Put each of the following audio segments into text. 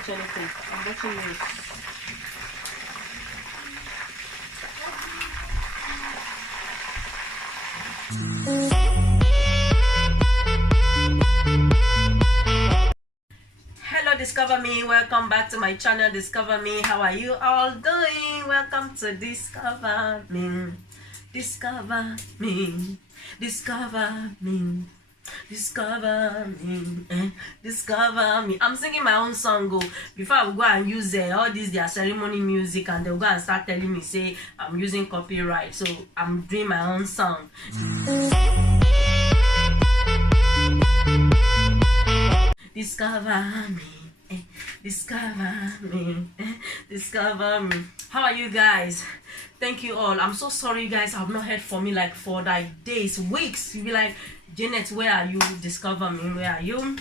watch anything. I'm watching news. Hello, Discover Me. Welcome back to my channel, Discover Me. How are you all doing? Welcome to Discover Me. Discover me. Discover me. Discover me, discover me. I'm singing my own song before I will go and use all this their ceremony music, and they'll go and start telling me say I'm using copyright. So I'm doing my own song. Discover me, discover me, discover me. How are you guys? Thank you all. I'm so sorry guys, I've not heard from me like for like days, weeks. You'll be like, Janet, where are you? Discover me, where are you?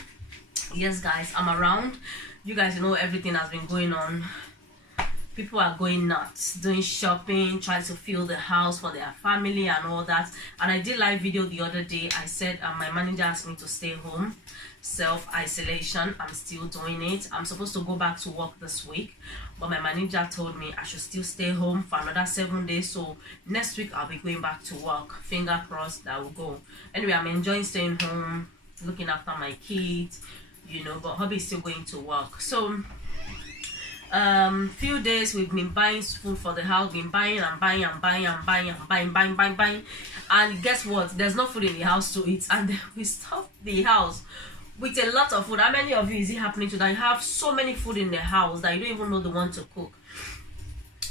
Yes guys, I'm around. You guys know everything has been going on. People are going nuts, doing shopping, trying to fill the house for their family and all that. And I did live video the other day. I said my manager asked me to stay home, self-isolation. I'm still doing it. I'm supposed to go back to work this week, but my manager told me I should still stay home for another 7 days. So next week I'll be going back to work. Finger crossed that will go. Anyway, I'm enjoying staying home, looking after my kids, you know, but hubby is still going to work. So few days we've been buying food for the house, been buying and buying and buying and buying and buying, and guess what, there's no food in the house to eat, and then we stuffed the house with a lot of food. How many of you is it happening to that you have so many food in the house that you don't even know the one to cook?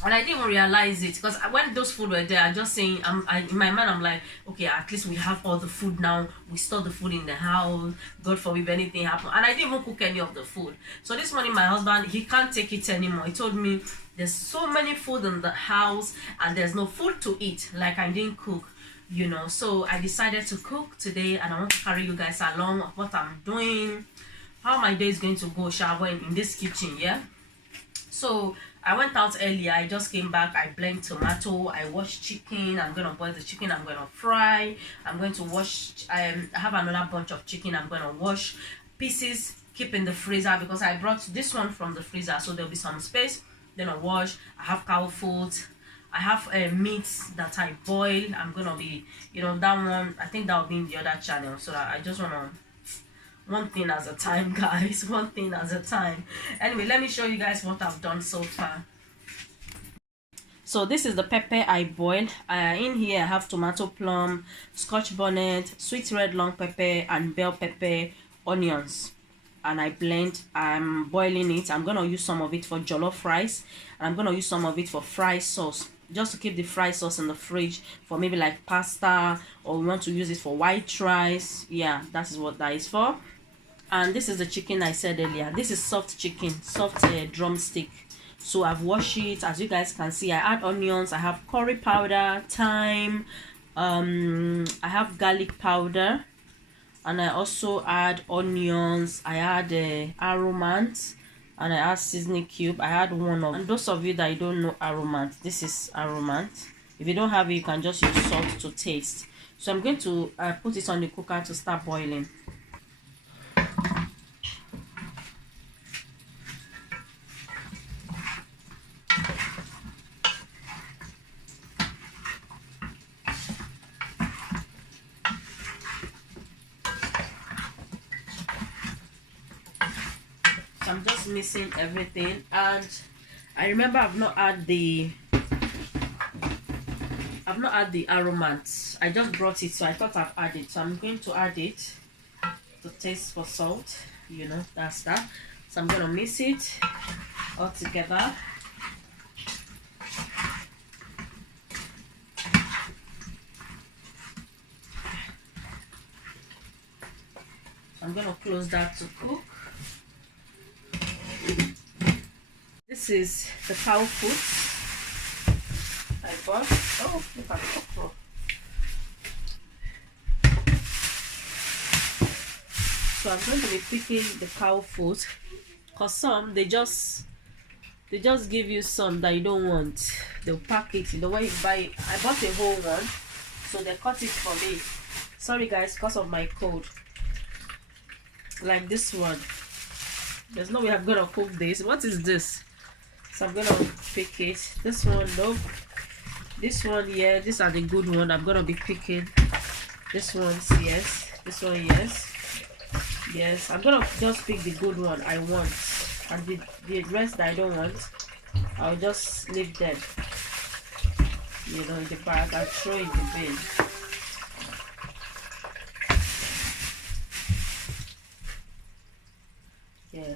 And I didn't even realize it, because when those food were there, I just saying, in my mind I'm like, okay, at least we have all the food now. We store the food in the house. God forbid if anything happen. And I didn't even cook any of the food. So this morning my husband, he can't take it anymore. He told me there's so many food in the house and there's no food to eat. Like I didn't cook, you know. So I decided to cook today, and I want to carry you guys along of what I'm doing, how my day is going to go, shower in this kitchen, yeah. So I went out earlier. I just came back. I blend tomato. I washed chicken. I'm gonna boil the chicken. I'm gonna fry. I'm going to wash. I have another bunch of chicken. I'm gonna wash pieces, keep in the freezer, because I brought this one from the freezer, so there'll be some space. Then I wash. I have cow food. I have meats that I boil. I'm gonna be, you know, that one. I think that will be in the other channel. So that I just wanna. One thing at a time, guys. One thing at a time. Anyway, let me show you guys what I've done so far. So this is the pepper I boiled. In here I have tomato plum, scotch bonnet, sweet red long pepper, and bell pepper, onions. And I blend. I'm boiling it. I'm gonna use some of it for jollof rice, and I'm gonna use some of it for fried sauce, just to keep the fried sauce in the fridge for maybe like pasta, or we want to use it for white rice. Yeah, that is what that is for. And this is the chicken I said earlier. This is soft chicken, soft drumstick. So I've washed it. As you guys can see, I add onions. I have curry powder, thyme, I have garlic powder, and I also add onions. I add aromant, and I add seasoning cube. I add one of, and those of you that don't know aromant, this is aromant. If you don't have it, you can just use salt to taste. So I'm going to put it on the cooker to start boiling. I'm just mixing everything, and I remember I've not add the aromats. I just brought it, so I thought I've added. So I'm going to add it to taste for salt. You know, that's that. So I'm gonna mix it all together. I'm gonna close that to cook. This is the cow food I bought. Oh, look at the okra. So I'm going to be picking the cow food, because some they just give you some that you don't want. They'll pack it. The way you buy it, I bought a whole one, so they cut it for me. Sorry guys, because of my cold. Like this one, There's no way I'm gonna cook this. What is this? So I'm gonna pick it. This one, nope. This one, yeah, these are the good one. I'm gonna be picking. This one's yes. This one, yes. Yes, I'm gonna just pick the good one I want. And the rest that I don't want, I'll just leave them, you know, in the bag and throw in the bin. Yeah.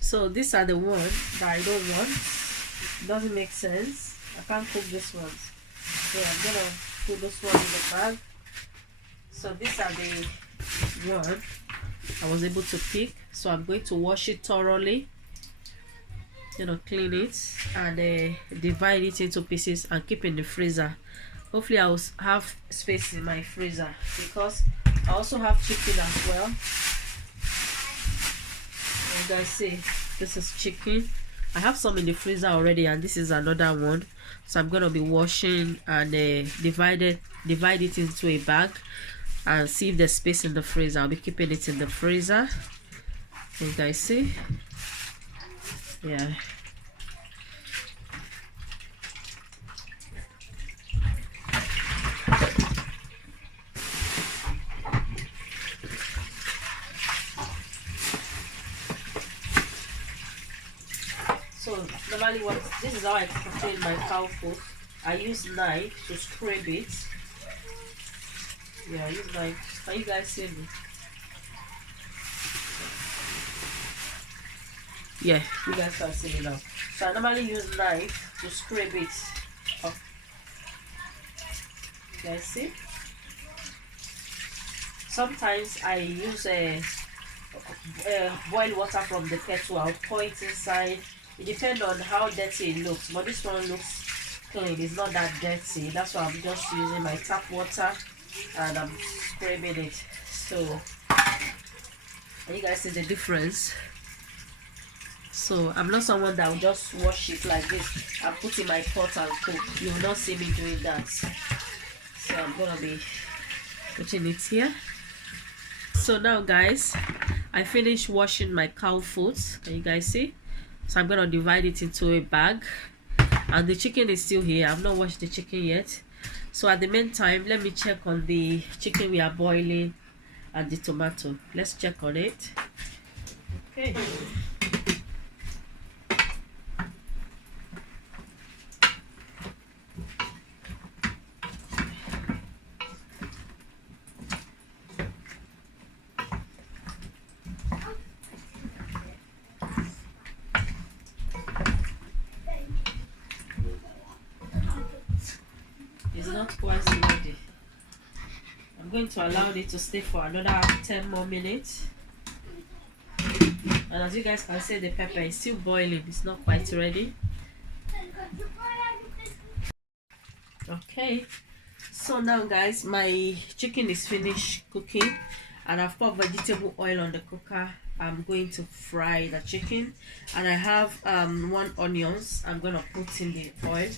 So these are the ones that I don't want. It doesn't make sense. I can't cook this one. So I'm gonna put this one in the bag. So these are the one I was able to pick. So I'm going to wash it thoroughly, you know, clean it and divide it into pieces and keep in the freezer. Hopefully I will have space in my freezer because I also have chicken as well. You guys see, this is chicken. I have some in the freezer already, and this is another one. So I'm gonna be washing and divide it into a bag and see if there's space in the freezer. I'll be keeping it in the freezer. You guys see, yeah. So normally this is how I prepare my cow food. I use knife to scrape it. Yeah, I use knife. Can you guys see me? Yeah, you guys can see me now. So I normally use knife to scrape it. Oh. You guys see? Sometimes I use boiled water from the kettle. I'll pour it inside. It depends on how dirty it looks, but this one looks clean. It's not that dirty. That's why I'm just using my tap water and I'm scraping it. So you guys see the difference. So I'm not someone that will just wash it like this and put in my pot and cook. You will not see me doing that. So I'm gonna be putting it here. So now guys, I finished washing my cow food. Can you guys see? So I'm gonna divide it into a bag, and the chicken is still here. I've not washed the chicken yet. So at the meantime, let me check on the chicken we are boiling and the tomato. Let's check on it. Okay. It's not quite ready. I'm going to allow it to stay for another 10 more minutes. And as you guys can see, the pepper is still boiling. It's not quite ready. Okay. So now guys, my chicken is finished cooking and I've put vegetable oil on the cooker. I'm going to fry the chicken, and I have 1 onions I'm gonna put in the oil.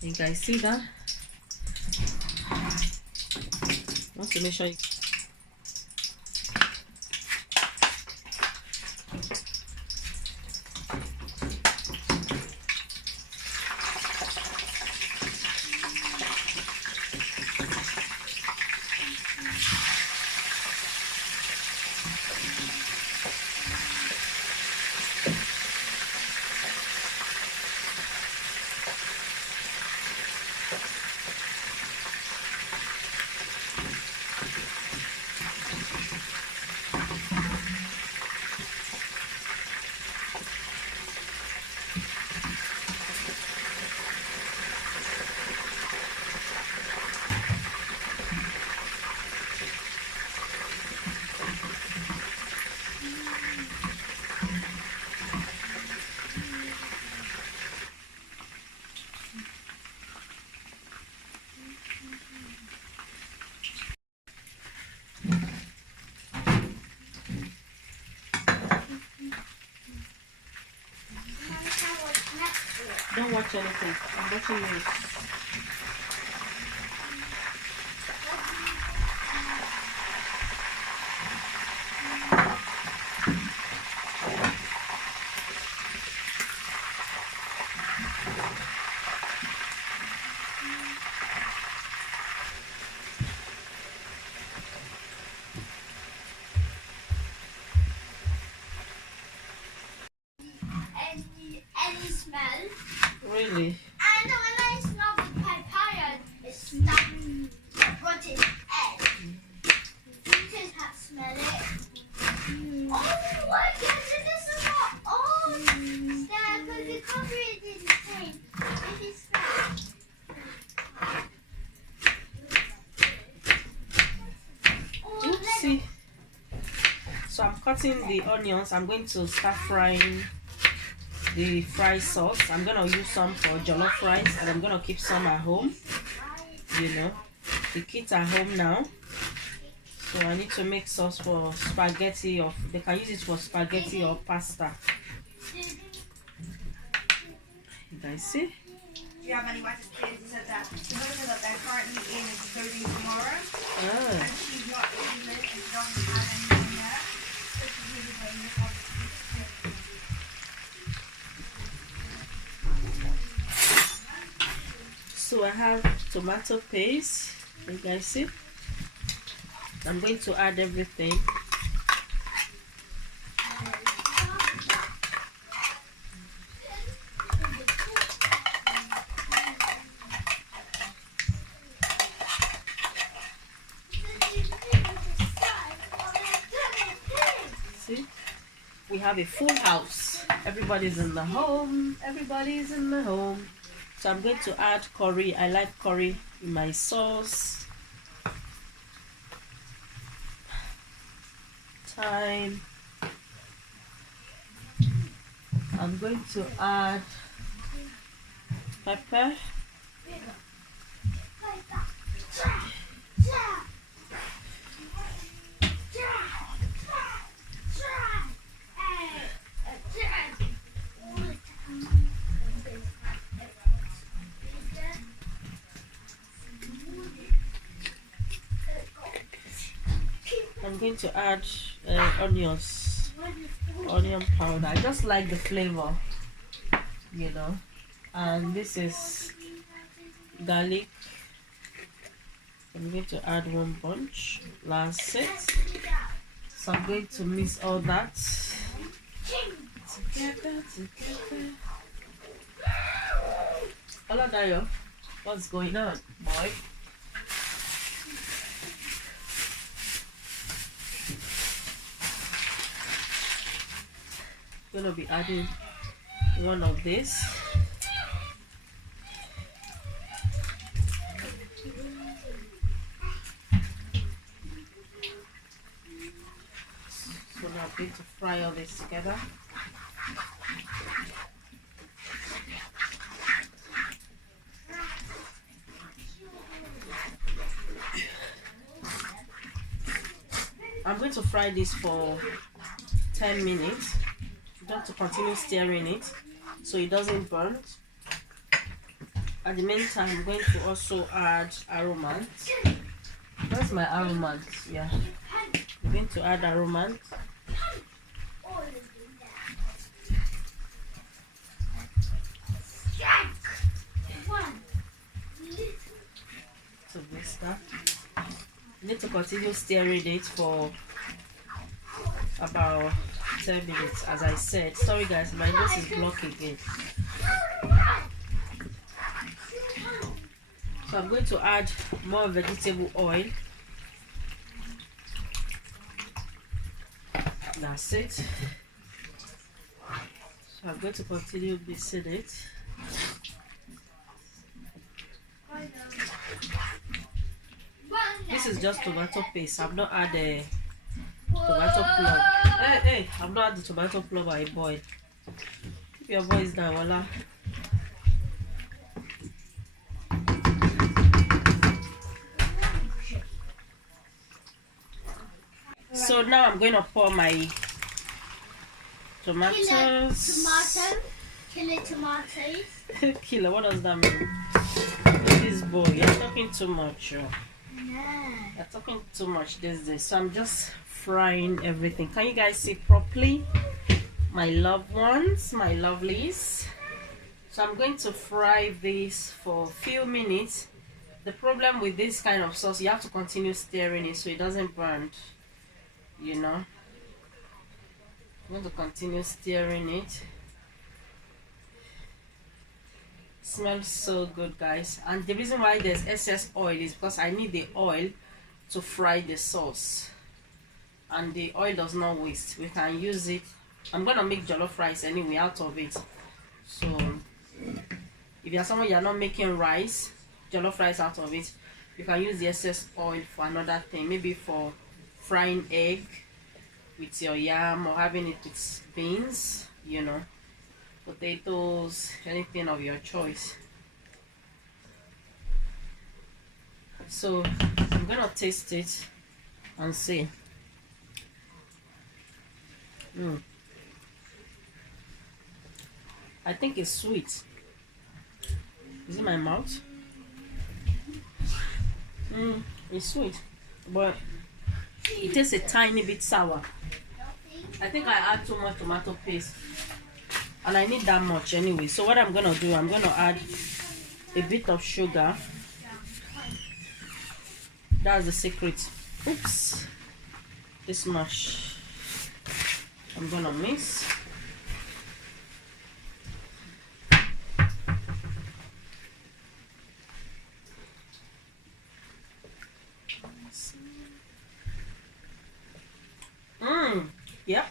You guys see that? I want to make sure you watch anything. I'm watching news. Any smell? Really? And when I smell the papaya, it's stuck rotten egg. You just have to smell it. Oh, look, this is not old. Because the cover is the same. If it's fresh. Oopsie. So I'm cutting the onions. I'm going to start frying the fry sauce. I'm gonna use some for jollof rice, and I'm gonna keep some at home. You know, the kids are home now, so I need to make sauce for spaghetti, or they can use it for spaghetti or pasta. You guys see? Do you have any West kids that the hotel that they're currently in is closing tomorrow? Ah. And she's not in it and she doesn't have anything yet. So she's really going to have So I have tomato paste. You guys see? I'm going to add everything. See? We have a full house. Everybody's in the home. Everybody's in the home. So I'm going to add curry. I like curry in my sauce. Thyme. I'm going to add pepper. I'm going to add onion powder. I just like the flavor, you know. And this is garlic. I'm going to add one bunch. That's it. So I'm going to mix all that together. Hello, Dayo. What's going on, boy? Gonna be adding one of this. So now I'm going to fry all this together. I'm going to fry this for 10 minutes. Just to continue stirring it so it doesn't burn. At the meantime, I'm going to also add aromant. That's my aromant. Yeah, I'm going to add aromant. So this stuff. Need to continue stirring it for about 10 minutes, as I said. Sorry guys, my nose is blocked again. So I'm going to add more vegetable oil. That's it. So I'm going to continue mixing it. This is just tomato paste. I've not added tomato plum. Hey, I'm not adding tomato plum I boil. Keep your voice down, voila. So now I'm going to pour my tomatoes. Tomato. Killer tomatoes. Killer, what does that mean? This boy, you're talking too much. Yeah. You're talking too much these days. So I'm just frying everything. Can you guys see properly? My loved ones, my lovelies. So I'm going to fry this for a few minutes. The problem with this kind of sauce, you have to continue stirring it so it doesn't burn. You know, I'm going to continue stirring it. Smells so good, guys. And the reason why there's excess oil is because I need the oil to fry the sauce, and the oil does not waste. We can use it. I'm gonna make jollof rice anyway out of it. So if you're someone you're not making rice, jollof rice out of it, you can use the excess oil for another thing, maybe for frying egg with your yam, or having it with beans, you know, potatoes, anything of your choice. So I'm gonna taste it and see. I think it's sweet. Is it my mouth? It's sweet, but it tastes a tiny bit sour. I think I add too much tomato paste, and I need that much anyway. So what I'm gonna do, I'm gonna add a bit of sugar. That's the secret. Oops, this much. I'm gonna mix. Yep,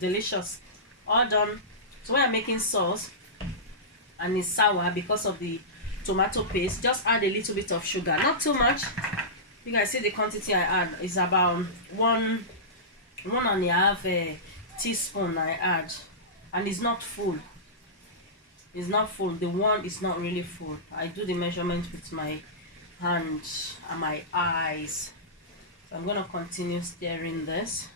delicious. All done. So when I'm making sauce and it's sour because of the tomato paste, just add a little bit of sugar, not too much. You guys see the quantity I add is about one and a half teaspoon I add, and it's not full. It's not full. The one is not really full. I do the measurement with my hand and my eyes. So I'm gonna continue stirring this.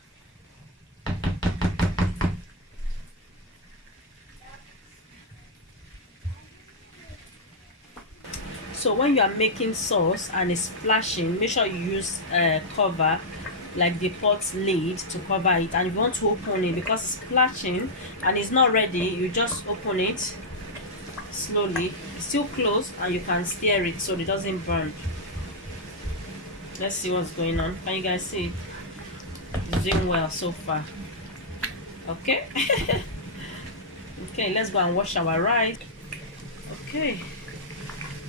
So when you are making sauce and it's splashing, make sure you use cover, like the pot lid, to cover it. And if you want to open it, because it's splashing and it's not ready, you just open it slowly. It's still closed, and you can stir it so it doesn't burn. Let's see what's going on. Can you guys see? It's doing well so far. Okay. Okay, let's go and wash our rice. Okay,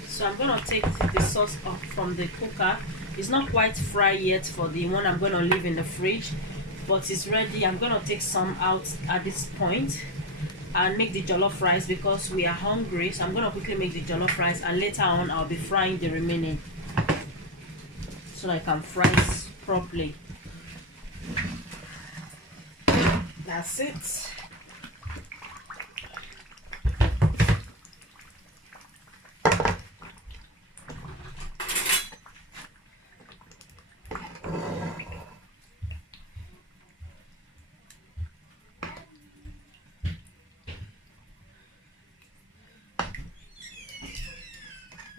so I'm gonna take the sauce off from the cooker. It's not quite fried yet for the one I'm gonna leave in the fridge, but it's ready. I'm gonna take some out at this point and make the jollof rice because we are hungry. So I'm gonna quickly make the jollof rice, and later on I'll be frying the remaining so I can fry it properly. That's it.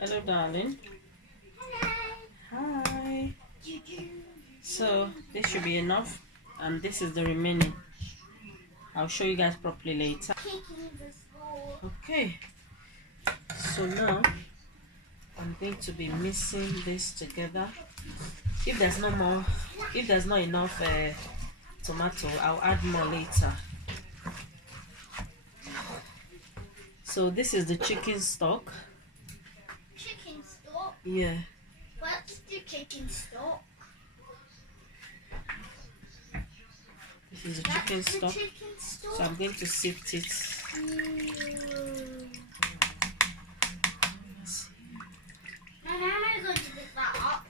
Hello, darling. Hi. So this should be enough, and this is the remaining. I'll show you guys properly later. Okay, so now I'm going to be mixing this together. If there's not enough tomato, I'll add more later. So this is the chicken stock. Chicken stock? Yeah. What's the chicken stock? This is the chicken That's stock. the chicken stock? So I'm going to sift it. And how am I going to pick that up?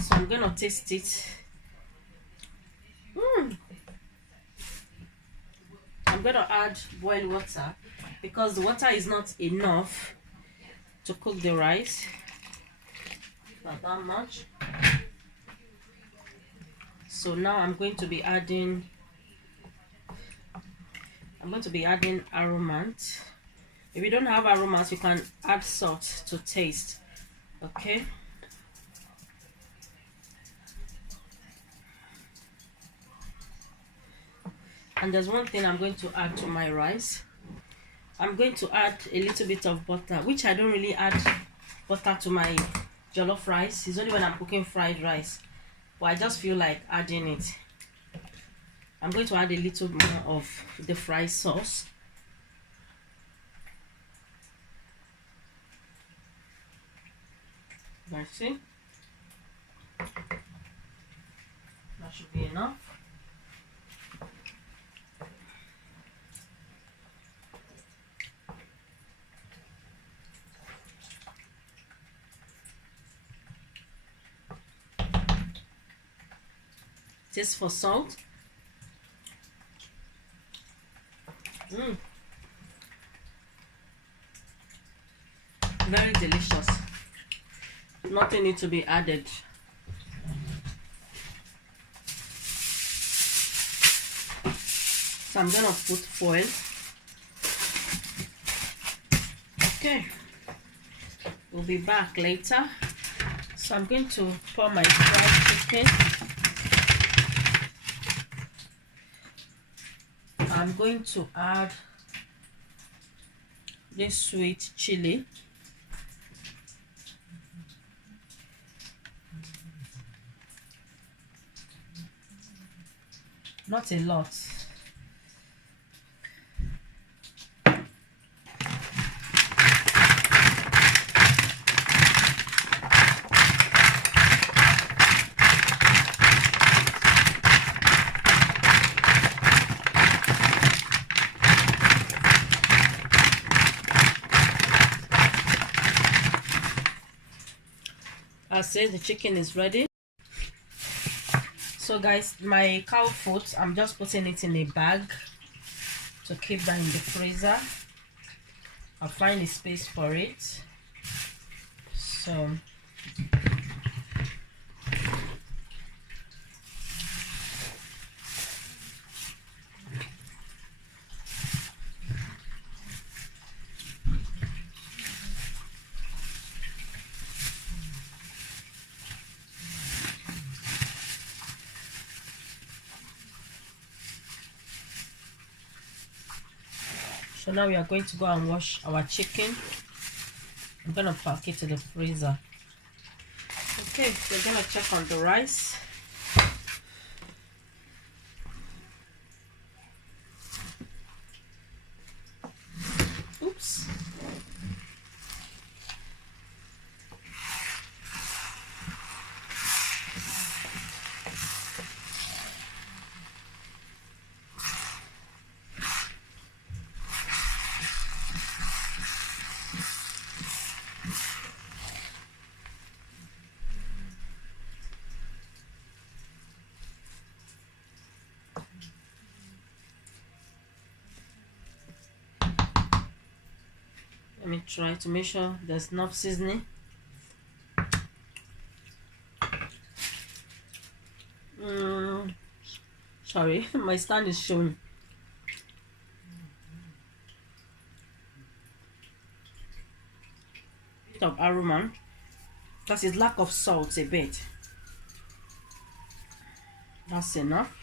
So I'm gonna taste it. I'm gonna add boiled water because the water is not enough to cook the rice. Not that much. So now I'm going to be adding aromant. If you don't have aromas, you can add salt to taste. Okay. And there's one thing I'm going to add to my rice. I'm going to add a little bit of butter, which I don't really add butter to my jollof rice. It's only when I'm cooking fried rice, but I just feel like adding it. I'm going to add a little more of the fried sauce. Let's see. That should be enough. Taste for salt. Very delicious. Nothing needs to be added. So I'm gonna put foil. Okay, we'll be back later. So I'm going to pour my fried chicken. I'm going to add this sweet chili. Not a lot. I say the chicken is ready. So guys, my cow foot, I'm just putting it in a bag to keep that in the freezer. I'll find a space for it. So now we are going to go and wash our chicken. I'm gonna pack it to the freezer. Okay, so we're gonna check on the rice. Oops. Let me try to make sure there's enough seasoning. Sorry, my stand is showing. Bit of aroma, because it's lack of salt a bit. That's enough.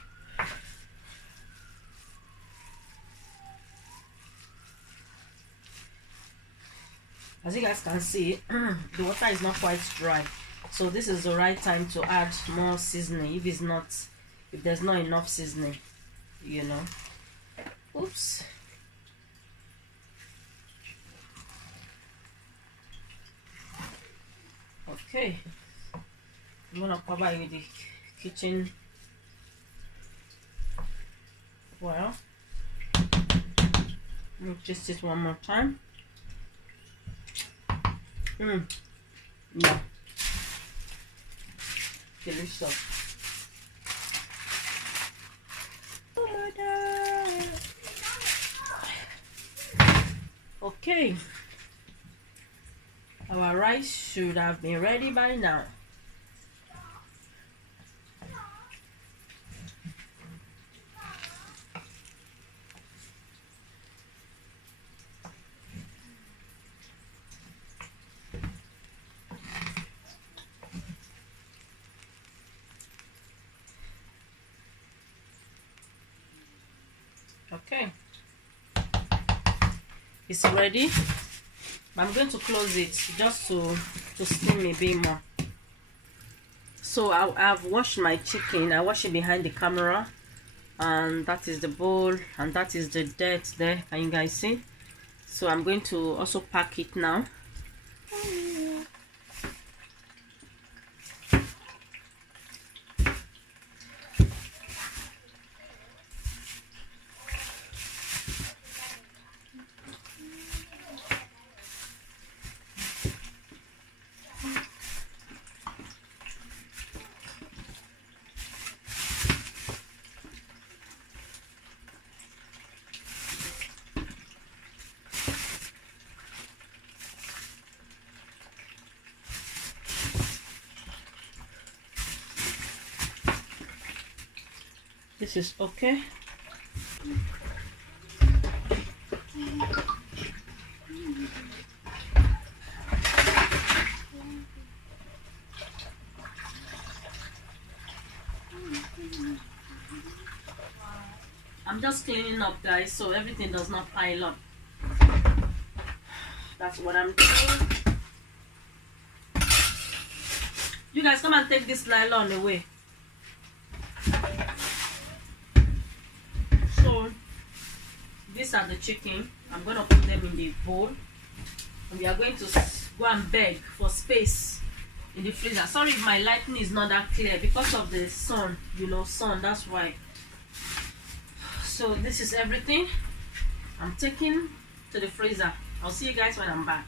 As you guys can see, the water is not quite dry, so this is the right time to add more seasoning if there's not enough seasoning, you know. Oops. Okay, I'm gonna cover it with the kitchen foil. Let me taste it one more time. Yeah, delicious. Okay, our rice should have been ready by now. Okay, it's ready. I'm going to close it just to steam a bit more. So I've washed my chicken. I wash it behind the camera, and that is the bowl, and that is the dirt there. Can you guys see? So I'm going to also pack it now. This is okay. I'm just cleaning up, guys, so everything does not pile up. That's what I'm doing. You guys come and take this nylon away. So these are the chicken. I'm gonna put them in the bowl, and we are going to go and beg for space in the freezer. Sorry if my lighting is not that clear because of the sun, you know, sun, that's why. So this is everything I'm taking to the freezer. I'll see you guys when I'm back.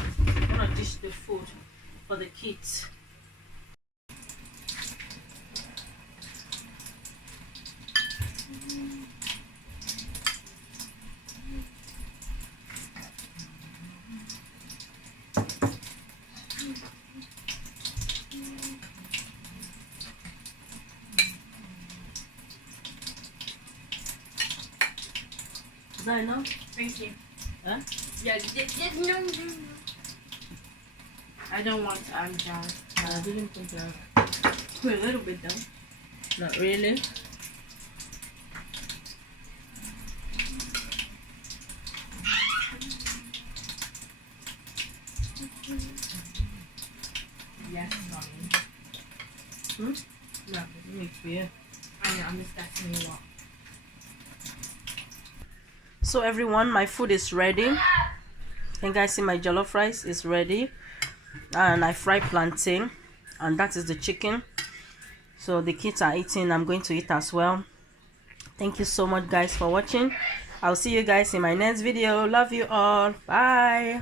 I'm gonna dish the food for the kids. Is that enough? Thank you. Huh? Yeah, no. I don't want to add jar. I didn't put that. Put a little bit though. Not really. Yes, mommy. No, wait for you. I know, I'm just asking you what. So everyone, my food is ready. Can you guys see my jollof rice is ready? And I fry plantain, and that is the chicken. So the kids are eating. I'm going to eat as well. Thank you so much, guys, for watching. I'll see you guys in my next video. Love you all. Bye.